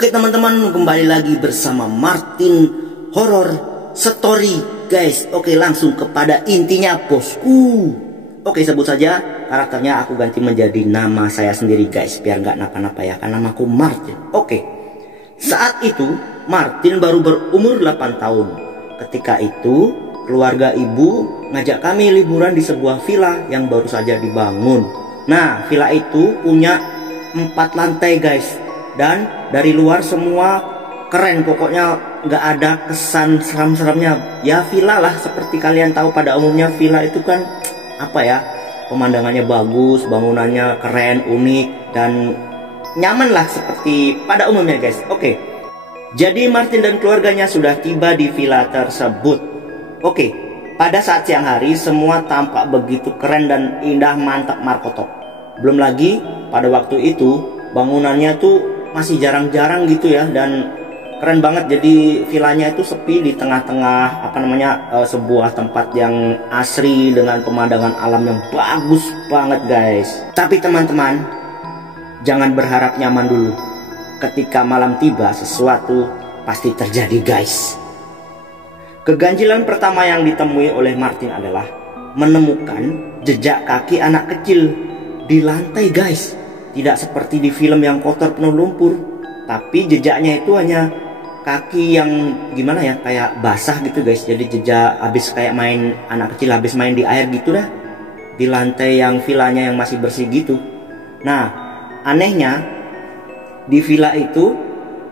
Oke teman-teman, kembali lagi bersama Martin Horror Story guys. Oke, langsung kepada intinya bosku. Oke, sebut saja karakternya aku ganti menjadi nama saya sendiri guys, biar nggak napa-napa ya, karena namaku Martin. Oke, saat itu Martin baru berumur 8 tahun. Ketika itu keluarga ibu ngajak kami liburan di sebuah villa yang baru saja dibangun. Nah, villa itu punya 4 lantai guys, dan dari luar semua keren, pokoknya nggak ada kesan seram-seramnya. Ya villa lah, seperti kalian tahu pada umumnya villa itu kan apa ya, pemandangannya bagus, bangunannya keren, unik, dan nyaman lah seperti pada umumnya guys. Oke, jadi Martin dan keluarganya sudah tiba di villa tersebut. Oke, pada saat siang hari semua tampak begitu keren dan indah, mantap markotop. Belum lagi pada waktu itu bangunannya tuh masih jarang-jarang gitu ya, dan keren banget. Jadi villanya itu sepi di tengah-tengah sebuah tempat yang asri dengan pemandangan alam yang bagus banget guys. Tapi teman-teman, jangan berharap nyaman dulu. Ketika malam tiba, sesuatu pasti terjadi guys. Keganjilan pertama yang ditemui oleh Martin adalah menemukan jejak kaki anak kecil di lantai guys. Tidak seperti di film yang kotor penuh lumpur, tapi jejaknya itu hanya kaki yang gimana ya, kayak basah gitu guys. Jadi jejak habis kayak main, anak kecil habis main di air gitu dah, di lantai yang villanya yang masih bersih gitu. Nah, anehnya di villa itu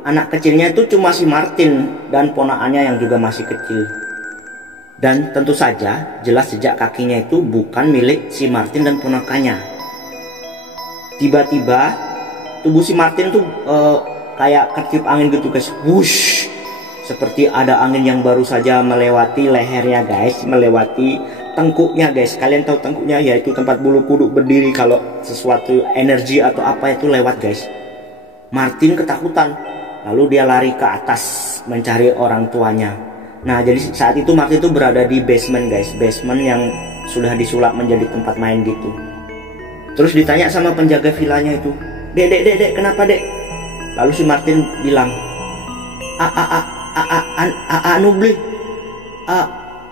anak kecilnya itu cuma si Martin dan ponakannya yang juga masih kecil. Dan tentu saja jelas jejak kakinya itu bukan milik si Martin dan ponakannya. Tiba-tiba tubuh si Martin tuh kayak ketiup angin gitu guys. Wush, seperti ada angin yang baru saja melewati lehernya guys, melewati tengkuknya guys. Kalian tahu tengkuknya, yaitu tempat bulu kuduk berdiri kalau sesuatu energi atau apa itu lewat guys. Martin ketakutan, lalu dia lari ke atas mencari orang tuanya. Nah, jadi saat itu Martin itu berada di basement guys, basement yang sudah disulap menjadi tempat main gitu. Terus ditanya sama penjaga villanya itu, dek, kenapa dek? Lalu si Martin bilang, beli,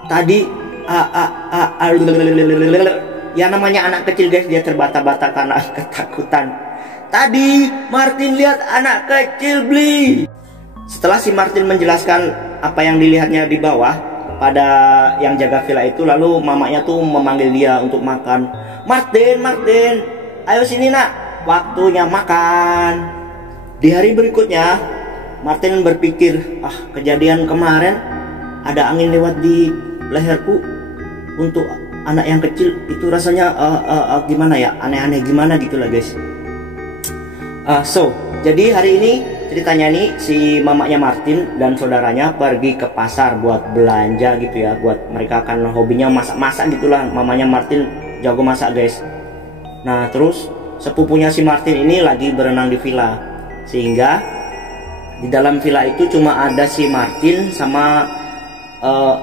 tadi, ya namanya anak kecil guys, dia terbata-bata karena ketakutan. Tadi Martin lihat anak kecil beli. Setelah si Martin menjelaskan apa yang dilihatnya di bawah pada yang jaga villa itu, lalu mamanya tuh memanggil dia untuk makan. Martin, ayo sini nak, waktunya makan. Di hari berikutnya Martin berpikir, kejadian kemarin ada angin lewat di leherku, untuk anak yang kecil itu rasanya gimana ya, aneh-aneh gimana gitulah guys. Jadi hari ini ceritanya nih, si mamanya Martin dan saudaranya pergi ke pasar buat belanja gitu ya, buat mereka kan hobinya masak-masak gitulah. Mamanya Martin jago masak guys. Nah, terus sepupunya si Martin ini lagi berenang di villa, sehingga di dalam villa itu cuma ada si Martin sama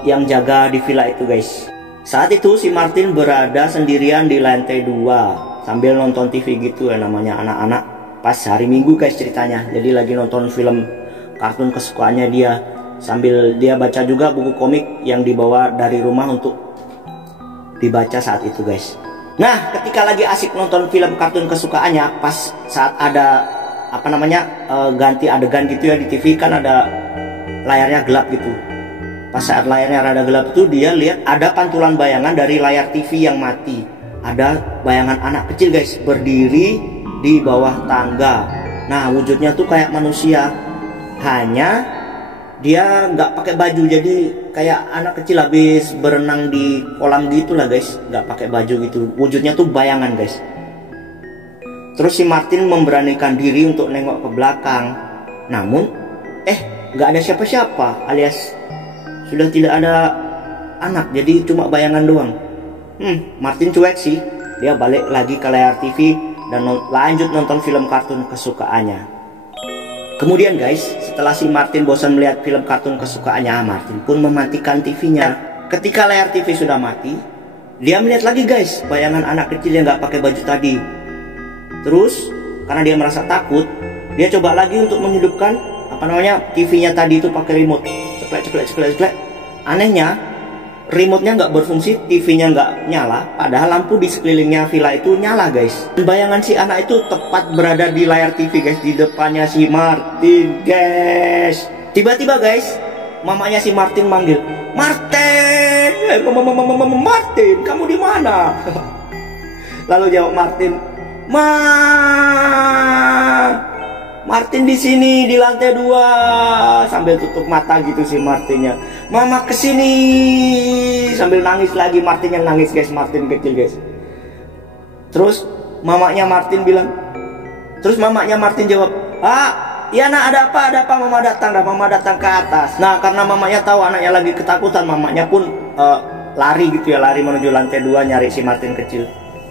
yang jaga di villa itu guys. Saat itu si Martin berada sendirian di lantai 2 sambil nonton TV gitu ya, namanya anak-anak. Pas hari Minggu guys ceritanya, jadi lagi nonton film kartun kesukaannya dia, sambil dia baca juga buku komik yang dibawa dari rumah untuk dibaca saat itu guys. Nah, ketika lagi asik nonton film kartun kesukaannya, pas saat ada ganti adegan gitu ya di TV, kan ada layarnya gelap gitu. Pas saat layarnya rada gelap itu, dia lihat ada pantulan bayangan dari layar TV yang mati. Ada bayangan anak kecil guys berdiri di bawah tangga. Nah, wujudnya tuh kayak manusia, hanya dia nggak pakai baju, jadi kayak anak kecil habis berenang di kolam gitulah guys, nggak pakai baju gitu. Wujudnya tuh bayangan guys. Terus si Martin memberanikan diri untuk nengok ke belakang, namun nggak ada siapa-siapa, alias sudah tidak ada anak, jadi cuma bayangan doang. Martin cuek sih, dia balik lagi ke layar TV dan lanjut nonton film kartun kesukaannya. Kemudian guys, setelah si Martin bosan melihat film kartun kesukaannya, Martin pun mematikan TV-nya. Ketika layar TV sudah mati, dia melihat lagi guys bayangan anak kecil yang nggak pakai baju tadi. Terus karena dia merasa takut, Dia coba lagi untuk menghidupkan TV-nya tadi itu pakai remote. Ceklek. Anehnya remote-nya nggak berfungsi, TV-nya nggak nyala, padahal lampu di sekelilingnya villa itu nyala guys. Bayangan si anak itu tepat berada di layar TV guys, di depannya si Martin guys. Tiba-tiba guys, mamanya si Martin manggil, Martin, Martin, kamu di mana? Lalu jawab Martin, Martin di sini di lantai 2, sambil tutup mata gitu si Martinnya. Mama kesini, sambil nangis lagi. Martin yang nangis guys, Martin kecil guys. Terus mamanya Martin jawab, iya nak, ada apa, mama datang ke atas. Nah karena mamanya tahu anaknya lagi ketakutan, mamanya pun lari menuju lantai 2 nyari si Martin kecil.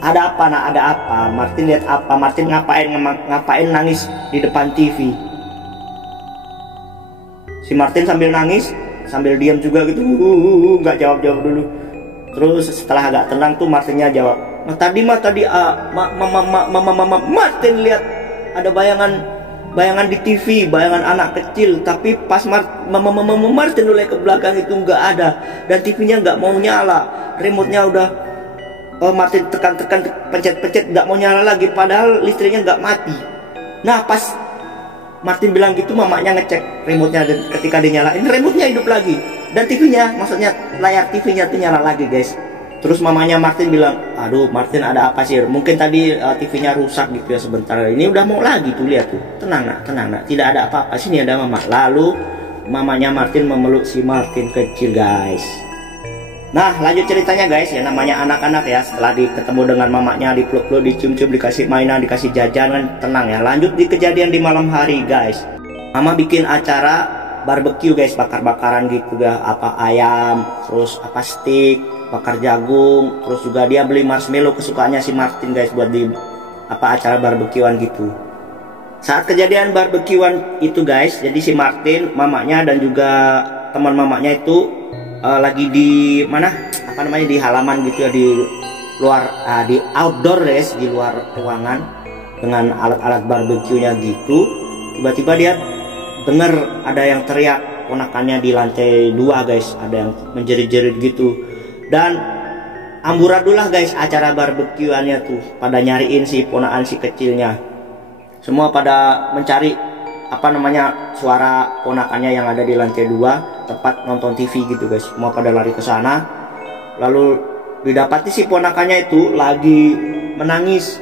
Ada apa nak, ada apa? Martin lihat apa? Martin ngapain nangis di depan TV? Si Martin sambil nangis, sambil diam juga gitu, nggak jawab dulu. Terus setelah agak tenang tuh Martinnya jawab, tadi Martin lihat ada bayangan di TV, bayangan anak kecil. Tapi pas Martin mulai ke belakang itu nggak ada, dan TV-nya nggak mau nyala, remote-nya udah Martin tekan pencet nggak mau nyala lagi, padahal listriknya nggak mati. Nah pas Martin bilang gitu, mamanya ngecek remote-nya, dan ketika dinyalain remote-nya hidup lagi, dan TV-nya, maksudnya layar TV-nya tuh nyala lagi guys. Terus mamanya Martin bilang, aduh Martin ada apa sih? Mungkin tadi TV-nya rusak gitu ya sebentar. Ini udah mau lagi tuh, lihat tuh. Tenang nak, tidak ada apa-apa, sini ada mama. Lalu mamanya Martin memeluk si Martin kecil guys. Nah lanjut ceritanya guys, ya namanya anak-anak ya, setelah ketemu dengan mamanya, dipeluk-peluk, dicium-cium, dikasih mainan, dikasih jajanan, tenang ya. Lanjut di kejadian di malam hari guys. Mama bikin acara barbecue guys, bakar-bakaran gitu ya, ayam, terus steak, bakar jagung, terus juga dia beli marshmallow kesukaannya si Martin guys buat di acara barbekyuan gitu. Saat kejadian barbekyuan itu guys, jadi si Martin, mamanya dan juga teman mamanya itu lagi di mana di halaman gitu ya, di luar di outdoor guys, di luar ruangan dengan alat-alat barbekyunya gitu. Tiba-tiba dia dengar ada yang teriak ponakannya di lantai 2 guys, ada yang menjerit-jerit gitu, dan amburadulah guys acara barbekyuannya tuh, pada nyariin si ponakan si kecilnya. Semua pada mencari suara ponakannya yang ada di lantai 2 tempat nonton TV gitu guys. Semua pada lari ke sana. Lalu didapati si ponakannya itu lagi menangis.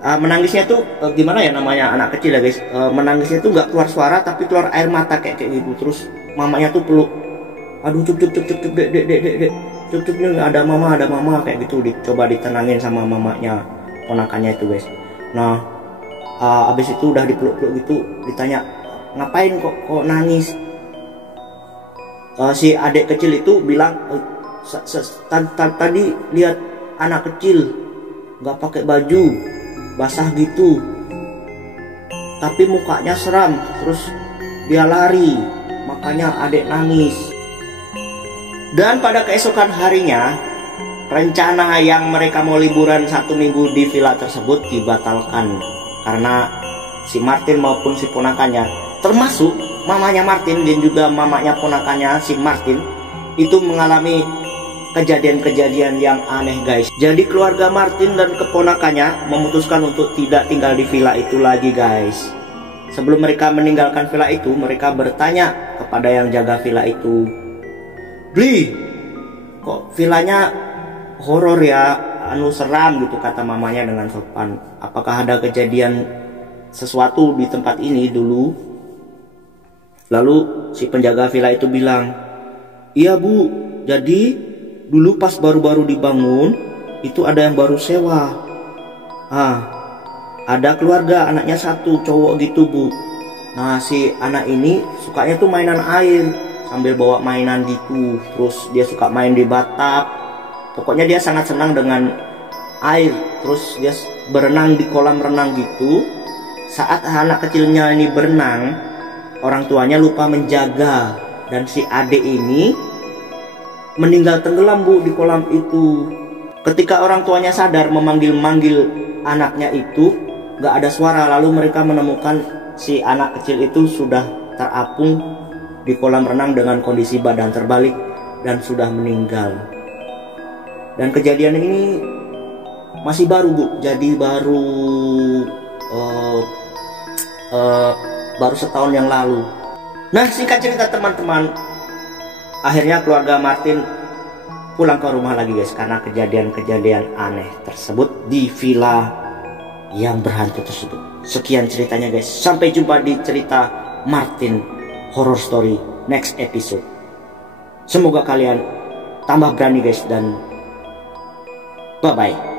Menangisnya tuh gimana ya namanya anak kecil ya guys. Menangisnya tuh nggak keluar suara tapi keluar air mata kayak gitu. Terus mamanya tuh peluk. Aduh cuk dek. Cuk ada mama kayak gitu. Dicoba ditenangin sama mamanya ponakannya itu guys. Nah abis itu udah dipeluk-peluk gitu, ditanya ngapain kok nangis. Si adik kecil itu bilang, tadi lihat anak kecil nggak pakai baju, basah gitu, tapi mukanya seram, terus dia lari, makanya adik nangis. Dan pada keesokan harinya, rencana yang mereka mau liburan 1 minggu di villa tersebut dibatalkan karena si Martin maupun si ponakannya, termasuk mamanya Martin dan juga mamanya ponakannya si Martin, itu mengalami kejadian-kejadian yang aneh guys. Jadi keluarga Martin dan keponakannya memutuskan untuk tidak tinggal di villa itu lagi guys. Sebelum mereka meninggalkan villa itu, mereka bertanya kepada yang jaga villa itu, "Bli, kok villanya horor ya, seram gitu," kata mamanya dengan sopan. "Apakah ada kejadian sesuatu di tempat ini dulu?" Lalu si penjaga villa itu bilang, "Iya bu, jadi dulu pas baru-baru dibangun itu ada yang baru sewa. Ada keluarga, anaknya 1 cowok gitu bu. Nah si anak ini sukanya tuh mainan air, sambil bawa mainan gitu. Terus dia suka main di bathtub. Pokoknya dia sangat senang dengan air. Terus dia berenang di kolam renang gitu. Saat anak kecilnya ini berenang, orang tuanya lupa menjaga, dan si adik ini meninggal tenggelam bu di kolam itu. Ketika orang tuanya sadar memanggil-manggil anaknya itu, nggak ada suara. Lalu mereka menemukan si anak kecil itu sudah terapung di kolam renang dengan kondisi badan terbalik dan sudah meninggal. Dan kejadian ini masih baru, Bu. Jadi baru setahun yang lalu. Nah, singkat cerita teman-teman, akhirnya keluarga Martin pulang ke rumah lagi guys, karena kejadian-kejadian aneh tersebut di villa yang berhantu tersebut. Sekian ceritanya guys, sampai jumpa di cerita Martin Horror Story next episode. Semoga kalian tambah berani guys, dan bye bye.